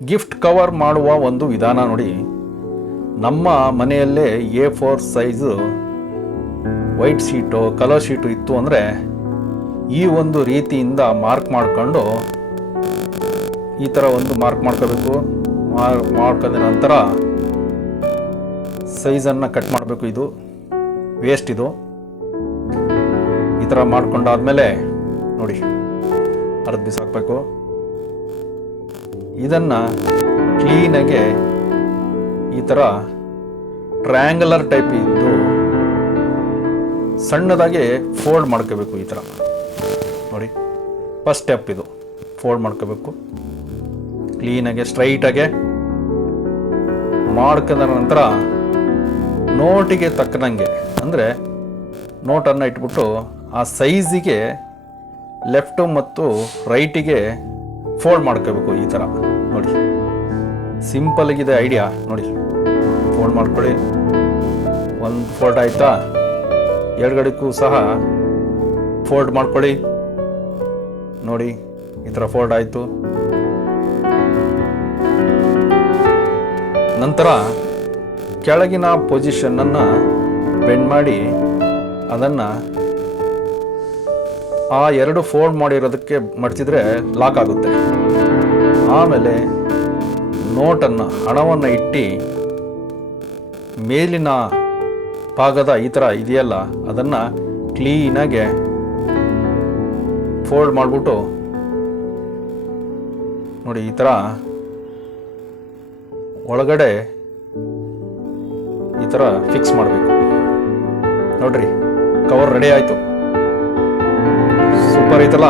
Gift cover ಮಾಡುವ ಒಂದು ವಿಧಾನ ನೋಡಿ. ನಮ್ಮ ಮನೆಯಲ್ಲೇ A4 size white sheet colour sheet ಇತ್ತು ಅಂದರೆ ಈ ಒಂದು ರೀತಿಯಿಂದ ಮಾರ್ಕ್ ಮಾಡಿಕೊಂಡು ಈ ಥರ ಒಂದು ಮಾರ್ಕ್ ಮಾಡ್ಕೋಬೇಕು. ಮಾಡ್ಕೊಂಡ ನಂತರ ಸೈಜನ್ನು ಕಟ್ ಮಾಡಬೇಕು. ಇದು ವೇಸ್ಟ್, ಇದು ಈ ಥರ ಮಾಡ್ಕೊಂಡಾದ್ಮೇಲೆ ನೋಡಿ ಅರ್ಧ ಬಿಸಾಕಬೇಕು. ಇದನ್ನು ಕ್ಲೀನಾಗೆ ಈ ಥರ ಟ್ರಯಾಂಗುಲರ್ ಟೈಪ್ ಇದ್ದು ಸಣ್ಣದಾಗಿ ಫೋಲ್ಡ್ ಮಾಡ್ಕೋಬೇಕು. ಈ ಥರ ನೋಡಿ, ಫಸ್ಟ್ ಸ್ಟೆಪ್ ಇದು. ಫೋಲ್ಡ್ ಮಾಡ್ಕೋಬೇಕು ಕ್ಲೀನಾಗೆ, ಸ್ಟ್ರೈಟಾಗೆ ಮಾಡ್ಕೊಂಡ ನಂತರ ನೋಟಿಗೆ ತಕ್ಕನಂಗೆ, ಅಂದರೆ ನೋಟನ್ನು ಇಟ್ಬಿಟ್ಟು ಆ ಸೈಜಿಗೆ ಲೆಫ್ಟು ಮತ್ತು ರೈಟಿಗೆ ಫೋಲ್ಡ್ ಮಾಡ್ಕೋಬೇಕು. ಈ ಥರ ನೋಡಿ, ಸಿಂಪಲ್ಗಿದೆ ಐಡಿಯಾ ನೋಡಿ. ಫೋಲ್ಡ್ ಮಾಡ್ಕೊಳ್ಳಿ. ಒಂದು ಫೋಲ್ಡ್ ಆಯಿತಾ, ಎಡಗಡೆಗೂ ಸಹ ಫೋಲ್ಡ್ ಮಾಡ್ಕೊಳ್ಳಿ. ನೋಡಿ ಈ ಥರ ಫೋಲ್ಡ್ ಆಯಿತು. ನಂತರ ಕೆಳಗಿನ ಪೊಸಿಷನನ್ನು ಬೆಂಡ್ ಮಾಡಿ ಅದನ್ನು ಆ ಎರಡು ಫೋಲ್ಡ್ ಮಾಡಿರೋದಕ್ಕೆ ಮಡಚಿದ್ರೆ ಲಾಕ್ ಆಗುತ್ತೆ. ಆಮೇಲೆ ನೋಟನ್ನು, ಹಣವನ್ನು ಇಟ್ಟು ಮೇಲಿನ ಭಾಗದ ಈ ಥರ ಇದೆಯಲ್ಲ ಅದನ್ನು ಕ್ಲೀನಾಗೆ ಫೋಲ್ಡ್ ಮಾಡಿಬಿಟ್ಟು ನೋಡಿ ಈ ಥರ ಒಳಗಡೆ ಈ ಥರ ಫಿಕ್ಸ್ ಮಾಡಬೇಕು. ನೋಡ್ರಿ, ಕವರ್ ರೆಡಿ ಆಯಿತು. ಸೂಪರ್ ಐತಲ್ಲ.